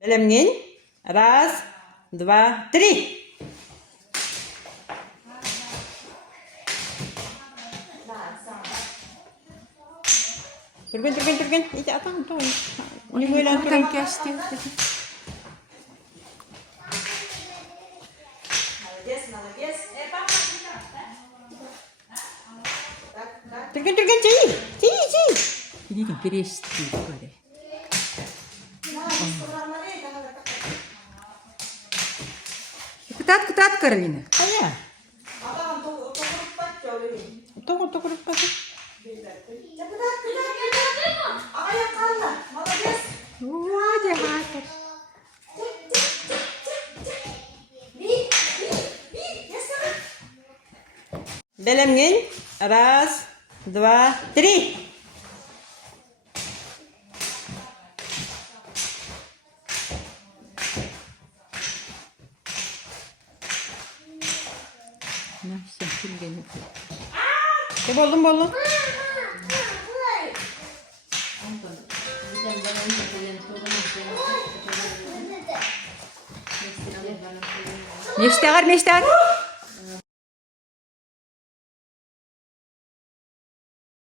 Belem Раз, два, три. Turun. Ica atang tuh. Ini gue lang turun. Молодец. Папа, Turun, Ci. Ini kan перести говори. Кутат, Каролина. Ayan. Tukar pa. О, jahat. Belem Раз, два, три. На, все, келгені. Болдum. Мештағар.